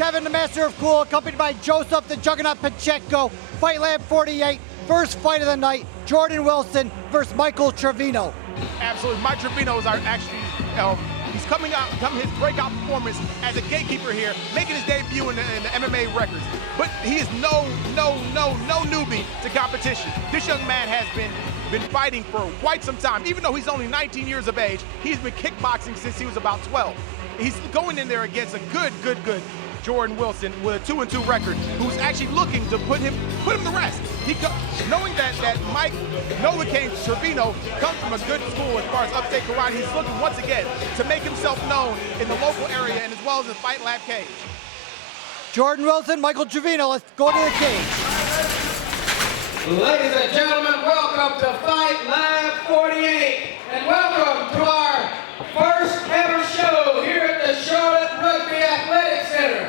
Kevin, the Master of Cool, accompanied by Joseph, the Juggernaut Pacheco. Fight Lab 48, first fight of the night, Jordan Wilson versus Michael Trevino. Absolutely, Mike Trevino is he's coming out, his breakout performance as a gatekeeper here, making his debut in the MMA records. But he is no newbie to competition. This young man has been fighting for quite some time. Even though he's only 19 years of age, he's been kickboxing since he was about 12. He's going in there against a good Jordan Wilson with a 2-2 record, who's actually looking to put him to rest. Knowing that Mike Novocaine Trevino comes from a good school as far as upstate karate, he's looking once again to make himself known in the local area and as well as in Fight Lab cage. Jordan Wilson, Michael Trevino, let's go to the cage. Ladies and gentlemen, welcome to Fight Lab 48, and welcome to our first ever show here at the Charlotte Rugby Athletic Center.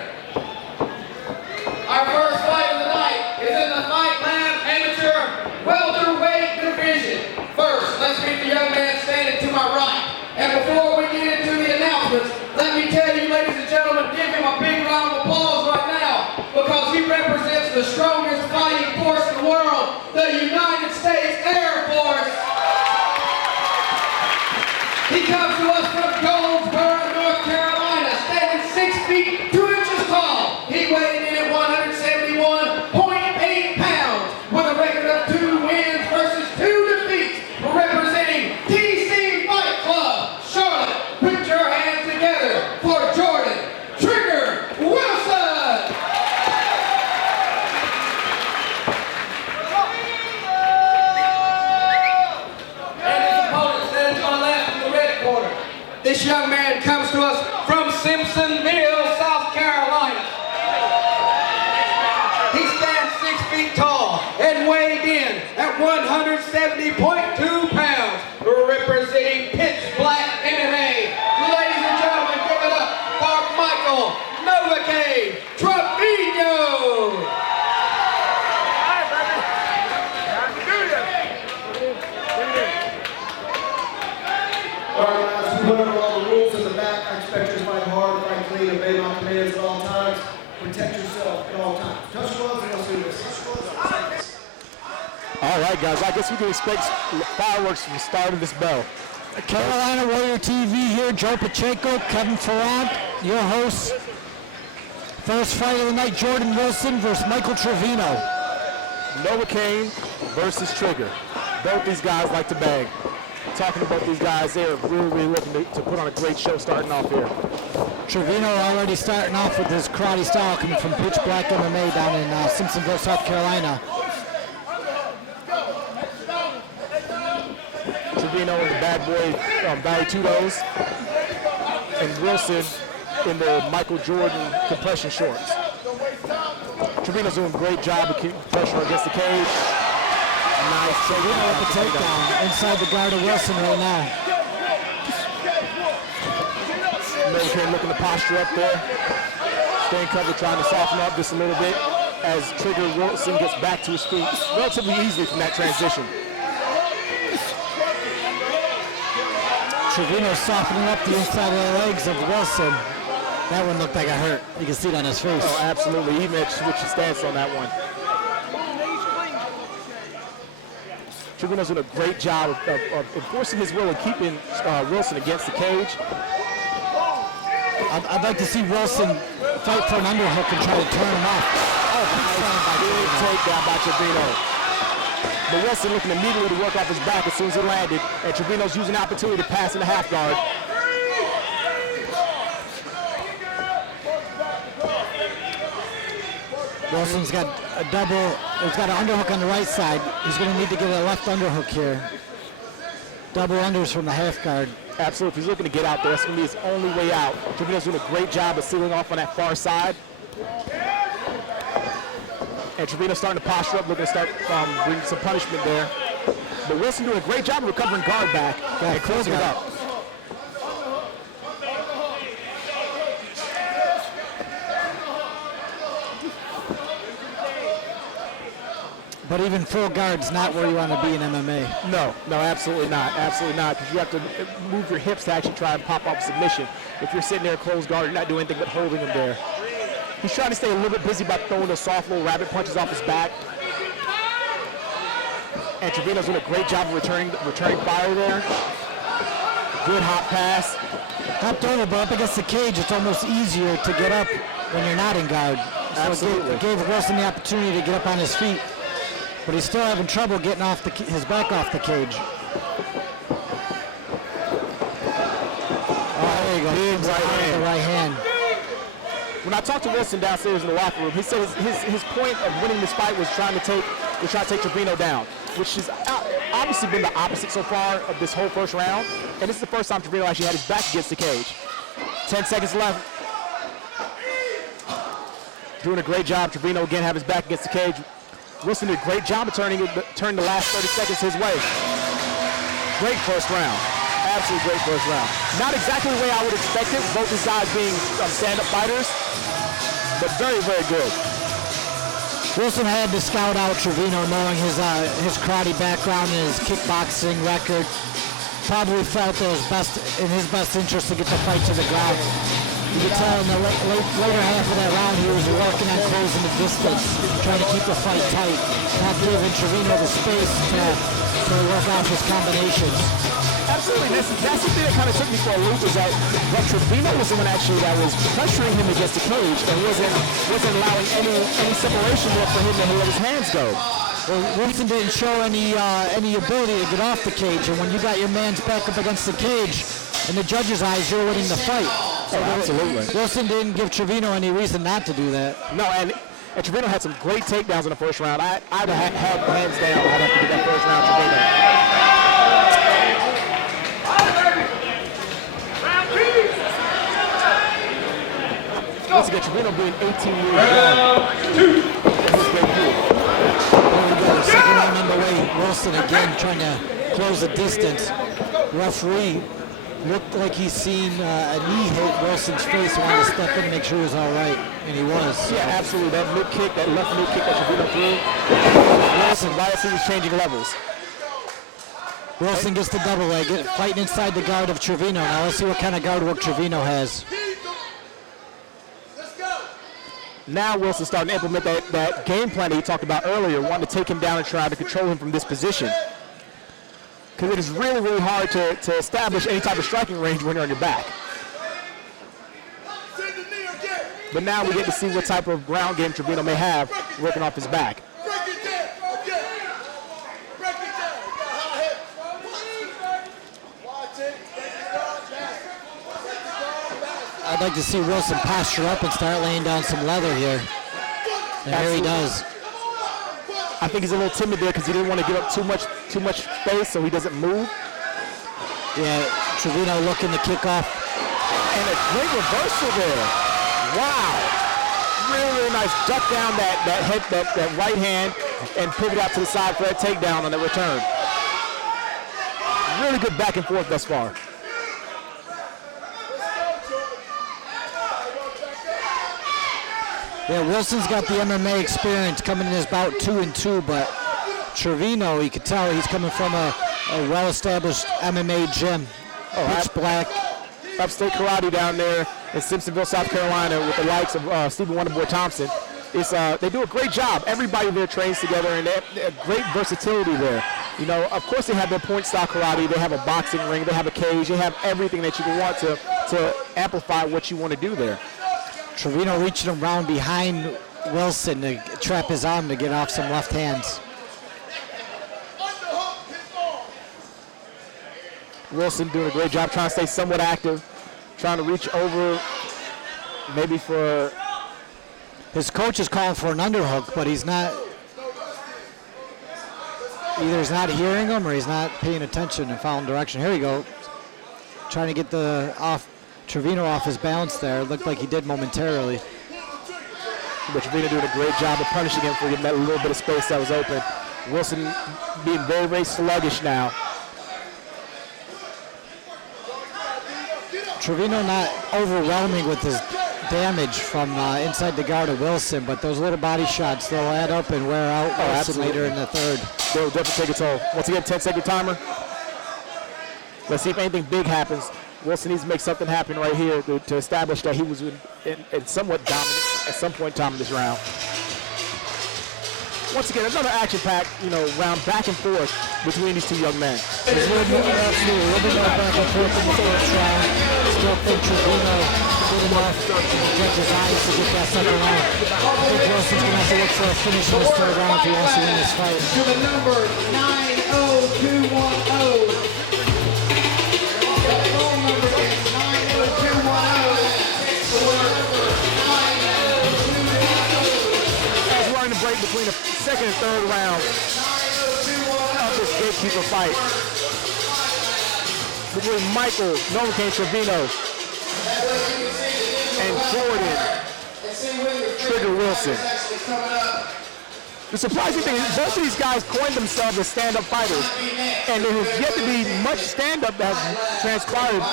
Our first fight of the night is in the Fight Lab Amateur Welterweight Division. First, let's meet the young man standing to my right. And before we get into the announcements, let me tell you, ladies and gentlemen, give him a big round of applause right now, because he represents the strongest fighting force in the world, the United States Air Force. He comes to us from Goldsboro, North Carolina, standing 6 feet 2 inches tall. He weighed in at 171.8 pounds with a record of 2 wins versus 2 defeats, representing TC Fight Club, Charlotte. Put your hands together for Jordan Trigger Wilson. And his opponent standing to my left in the red corner. This young man comes to us from Simpsonville, South Carolina. He stands 6 feet tall and weighed in at 170.2 pounds, representing Pitch Black MMA. Ladies and gentlemen, give it up for Michael Novocaine Trevino. All right, guys, we went over all the rules in the back. I expect you to fight hard, fight clean, obey my commands at all times. Protect yourself at all times. Touch gloves and let's do this. All right, guys, I guess we can expect fireworks from the start of this bell. Carolina Warrior TV here, Joe Pacheco, Kevin Ferrand, your hosts. First fight of the night, Jordan Wilson versus Michael Trevino. Novocaine versus Trigger. Both these guys like to bang. Talking about these guys, they're really looking to put on a great show starting off here. Trevino already starting off with his karate style coming from Pitch Black MMA down in Simpsonville, South Carolina. Trevino in the bad boy Barry Tudos, and Wilson in the Michael Jordan compression shorts. Trevino's doing a great job of keeping pressure against the cage. Nice. Trevino with the takedown inside the guard of Wilson right now. Novocaine looking to posture up there. Staying covered, trying to soften up just a little bit as Trigger Wilson gets back to his feet relatively easily from that transition. Trevino softening up the inside of the legs of Wilson. That one looked like a hurt. You can see it on his face. Oh, absolutely. He even switched his stance on that one. Trevino's doing a great job of enforcing his will and keeping Wilson against the cage. I'd like to see Wilson fight for an underhook and try to turn him off. Oh, big takedown by Trevino. But Wilson looking immediately to work off his back as soon as he landed, and Trevino's using the opportunity to pass in the half guard. Wilson's got a double, he's got an underhook on the right side. He's going to need to get a left underhook here. Double unders from the half guard. Absolutely, if he's looking to get out there, that's going to be his only way out. Trevino's doing a great job of sealing off on that far side. And Trevino starting to posture up, looking to start bringing some punishment there. But Wilson doing a great job of recovering guard back and closing it up. But even full guard's not where you want to be in MMA. No, absolutely not. Absolutely not, because you have to move your hips to actually try and pop up submission. If you're sitting there closed guard, you're not doing anything but holding them there. He's trying to stay a little bit busy by throwing those soft little rabbit punches off his back. And Trevino's doing a great job of returning fire there. Good hop pass. Hopped over, but up against the cage, it's almost easier to get up when you're not in guard. So Absolutely. it gave Wilson the opportunity to get up on his feet, but he's still having trouble getting off his back off the cage. Oh, there you go. Big right hand. The right hand. When I talked to Wilson downstairs in the locker room, he said his point of winning this fight was trying to take Trevino down, which has obviously been the opposite so far of this whole first round. And this is the first time Trevino actually had his back against the cage. 10 seconds left. Doing a great job. Trevino again have his back against the cage. Wilson did a great job of turning the last 30 seconds his way. Great first round. Absolutely great first round. Not exactly the way I would expect it, both these guys being stand-up fighters, but very, very good. Wilson had to scout out Trevino, knowing his karate background and his kickboxing record. Probably felt it was in his best interest to get the fight to the ground. You could tell in the later half of that round he was working on closing the distance, trying to keep the fight tight, not giving Trevino the space to work out his combinations. Absolutely, that's the thing that kind of took me for a loop, is that Trevino was the one actually that was pressuring him against the cage and wasn't allowing any separation there for him to let his hands go. Well, Wilson didn't show any ability to get off the cage, and when you got your man's back up against the cage, in the judge's eyes, you're winning the fight. So absolutely. Wilson didn't give Trevino any reason not to do that. No, and Trevino had some great takedowns in the first round. I'd have had hands down. I'd have to get that first round Trevino. Once again, Trevino being 18 years young. There we go, the second round underway. Wilson again trying to close the distance. Referee looked like he's seen a knee hit Wilson's face and wanted to step in and make sure he was all right, and he was. Yeah, absolutely. That mid kick, that left mid kick that Trevino threw. Wilson, right as he was changing levels. Wilson gets the double leg, fighting inside the guard of Trevino. Now let's see what kind of guard work Trevino has. Now Wilson's starting to implement that game plan that he talked about earlier, wanting to take him down and try to control him from this position. Because it is really, really hard to establish any type of striking range when you're on your back. But now we get to see what type of ground game Trevino may have working off his back. I'd like to see Wilson posture up and start laying down some leather here. And here he does. I think he's a little timid there because he didn't want to give up too much space so he doesn't move. Yeah, Trevino looking to kick off. And a great reversal there. Wow. Really, really nice. Duck down that right hand and pivot out to the side for that takedown on the return. Really good back and forth thus far. Yeah, Wilson's got the MMA experience coming in his bout 2-2, but Trevino, you could tell he's coming from a well-established MMA gym. Pitch black. Upstate Karate down there in Simpsonville, South Carolina, with the likes of Stephen Wonderboy Thompson. They do a great job. Everybody there trains together, and they have great versatility there. You know, of course they have their point style karate. They have a boxing ring. They have a cage. They have everything that you can want to amplify what you want to do there. Trevino reaching around behind Wilson to trap his arm to get off some left hands. Wilson doing a great job trying to stay somewhat active, trying to reach over maybe for... His coach is calling for an underhook, but he's not... Either he's not hearing him or he's not paying attention and following direction. Here we go. Trying to get Trevino off his balance there. It looked like he did momentarily. But Trevino doing a great job of punishing him for getting that little bit of space that was open. Wilson being very, very sluggish now. Trevino not overwhelming with his damage from inside the guard of Wilson, but those little body shots, they'll add up and wear out Wilson later in the third. They'll definitely take a toll. Once again, 10-second timer. Let's see if anything big happens. Wilson needs to make something happen right here to establish that he was in somewhat dominant at some point in time in this round. Once again, another action-packed, round back and forth between these two young men. There's a little bit more back and forth in the first round. Still think Trevino good enough to judge his eyes to get that second round. I think Wilson's going to have to look for a finish in this third round if he wants to win this fight. To the number 90210. The phone number is 90210. The word 90210. As we're in the break between the second and third round of this gatekeeper fight between Michael Novocaine Trevino and Jordan Trigger Wilson. The surprising thing is both of these guys coined themselves as stand-up fighters, and there has yet to be much stand-up that has transpired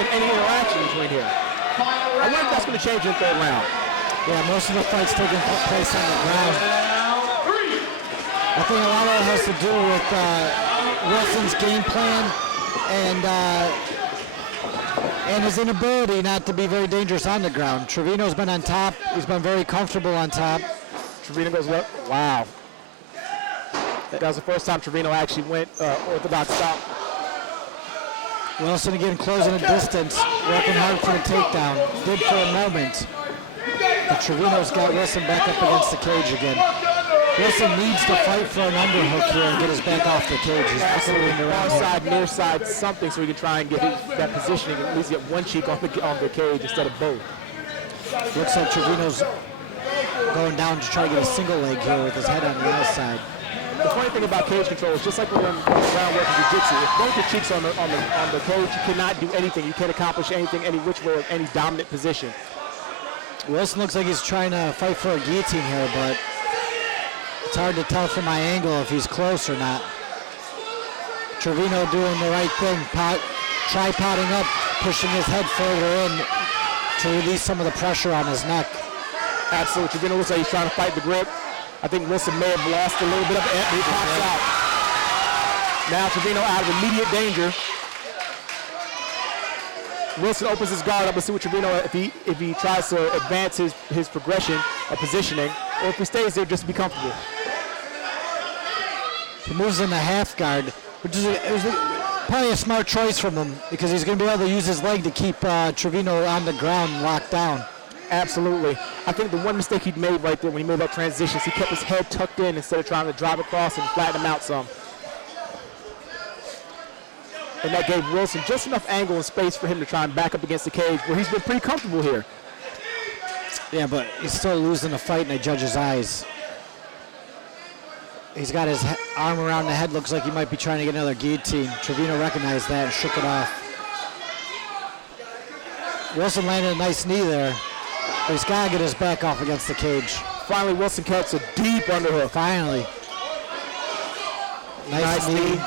in any interaction between here. I wonder if that's going to change in the third round. Yeah, most of the fights taking place on the ground. I think a lot of it has to do with Wilson's game plan and his inability not to be very dangerous on the ground. Trevino's been on top. He's been very comfortable on top. Trevino goes left. Wow. That was the first time Trevino actually went orthodox stop. Wilson again closing the distance, working hard for the takedown. Did for a moment. But Trevino's got Wilson back up against the cage again. Wilson needs to fight for an underhook here and get his back off the cage. He's absolutely far side, near side, something so he can try and get that positioning and at least get one cheek on the cage instead of both. Looks like Trevino's going down to try to get a single leg here with his head on the outside. The funny thing about cage control is just like when you're on ground working jiu-jitsu, if both your cheeks on the cage, you cannot do anything. You can't accomplish anything any which way or any dominant position. Wilson looks like he's trying to fight for a guillotine here, but it's hard to tell from my angle if he's close or not. Trevino doing the right thing, tripoding up, pushing his head further in to release some of the pressure on his neck. Absolutely. Trevino looks like he's trying to fight the grip. I think Wilson may have lost a little bit of it. He pops out. Now Trevino out of immediate danger. Wilson opens his guard up. Let's see what Trevino, if he tries to advance his progression or positioning, or if he stays there just to be comfortable. He moves in the half guard, which is probably a smart choice from him because he's going to be able to use his leg to keep Trevino on the ground locked down. Absolutely. I think the one mistake he made right there when he made that transition is he kept his head tucked in instead of trying to drive across and flatten him out some. And that gave Wilson just enough angle and space for him to try and back up against the cage where he's been pretty comfortable here. Yeah, but he's still losing the fight in the judge's eyes. He's got his arm around the head. Looks like he might be trying to get another guillotine. Trevino recognized that and shook it off. Wilson landed a nice knee there. But he's got to get his back off against the cage. Finally, Wilson cuts a deep underhook. Finally. Nice knee.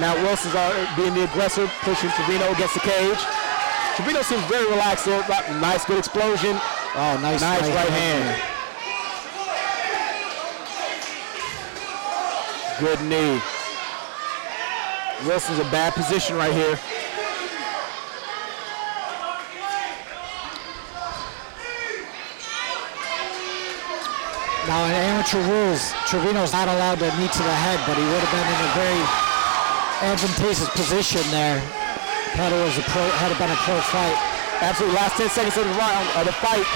Now Wilson's being the aggressor, pushing Trevino against the cage. Trevino seems very relaxed there. Nice, good explosion. Oh, nice right hand. Good knee. Wilson's in bad position right here. Now in amateur rules, Trevino's not allowed to knee to the head, but he would have been in a very advantageous position there had it been a pro fight. Absolutely, last 10 seconds of the round, of the fight.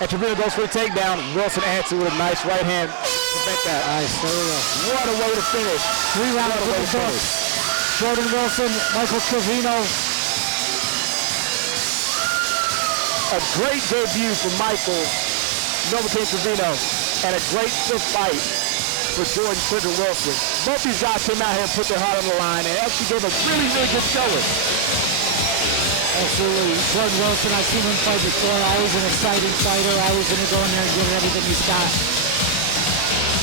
And Trevino goes for a takedown. Wilson answers with a nice right hand. Prevent that. Nice, there we go. What a way to finish. 3 rounds of the books. Jordan Wilson, Michael Trevino. A great debut for Michael Novocaine Trevino, and a great fifth fight for Jordan Trigger Wilson. Both these guys came out here and put their heart on the line and actually gave a really, really good showing. Absolutely. Jordan Wilson, I've seen him fight before. Always an exciting fighter. Always going to go in there and give it everything he's got.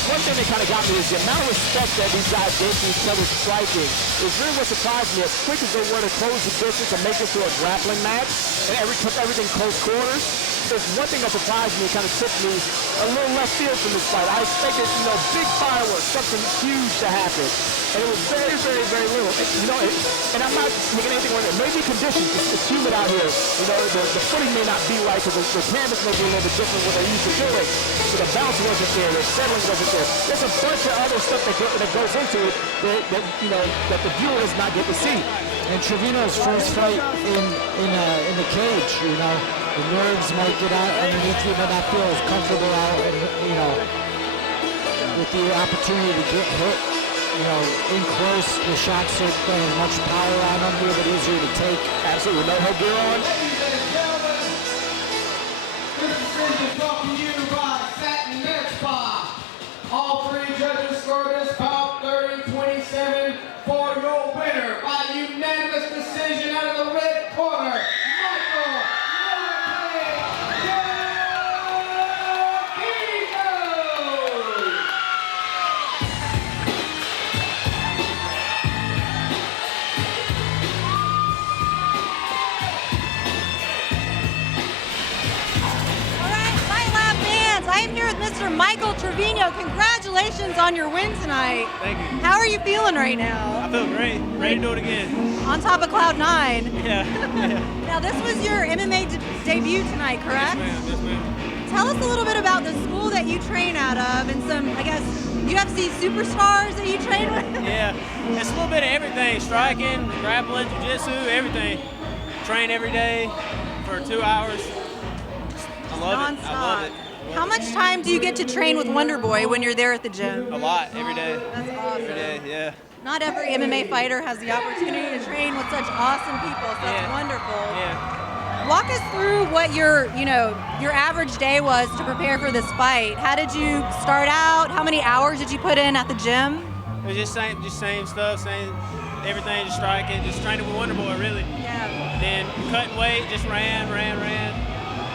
One thing that kind of got me is the amount of respect that these guys gave to each other's striking is really what surprised me. As quick as they were to close the distance and make it to a grappling match and took everything close quarters, there's one thing that surprised me, kind of took me a little left field from this fight. I expected, big fireworks, something huge to happen. And it was very, very, very little. And I'm not taking anything on it. Maybe conditions. It's humid out here. The footing may not be right because the canvas may be a little bit different what they're used to doing. So the bounce wasn't there. The settling wasn't there. There's a bunch of other stuff that goes into it that the viewer does not get to see. And Trevino's first fight in the cage, the nerves might get out underneath you, but not feel as comfortable out, and with the opportunity to get hit, in close, the shots don't have as much power on them, a little bit easier to take. Absolutely, no headgear on. This is brought to you by Satin Med Spa. All three judges scored this bout 30-27 for your winner by unanimous decision out of the red corner, Michael I am here with Mr. Michael Trevino. Congratulations on your win tonight. Thank you. How are you feeling right now? I feel great. Ready to do it again. On top of Cloud 9. Yeah. Now, this was your MMA debut tonight, correct? Yes, ma'am. Tell us a little bit about the school that you train out of and some, I guess, UFC superstars that you train with. Yeah. It's a little bit of everything. Striking, grappling, jiu-jitsu, everything. Train every day for 2 hours. I love it. I love it. How much time do you get to train with Wonder Boy when you're there at the gym? A lot, every day. That's awesome. Every day, yeah. Not every MMA fighter has the opportunity to train with such awesome people, so that's Yeah. wonderful. Yeah. Walk us through what your average day was to prepare for this fight. How did you start out? How many hours did you put in at the gym? It was just same stuff, same everything, just striking, just training with Wonder Boy, really. Yeah. Then cutting weight, just ran.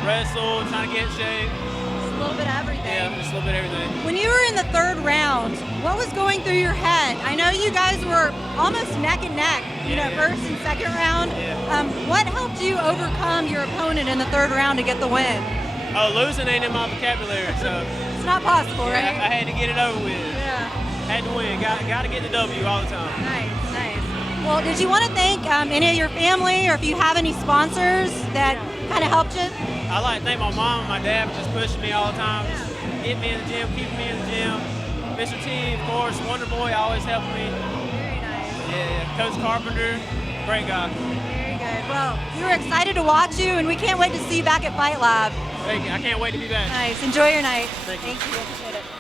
Wrestled, trying to get in shape. A little bit of everything. Yeah, just a little bit of everything. When you were in the third round, what was going through your head? I know you guys were almost neck and neck, first and second round. Yeah. What helped you overcome your opponent in the third round to get the win? Oh, losing ain't in my vocabulary, so It's not possible, I right? had to get it over with. Yeah. Had to win. Got to get the W all the time. Nice. Well, did you want to thank any of your family, or if you have any sponsors that kind of helped you? I like to thank my mom and my dad for just pushing me all the time, just getting me in the gym, keeping me in the gym. Mr. T, of course, Wonder Boy always helping me. Very nice. Yeah. Coach Carpenter, great guy. Very good. Well, we were excited to watch you, and we can't wait to see you back at Fight Lab. Thank you. I can't wait to be back. Nice. Enjoy your night. Thank you. Thank you.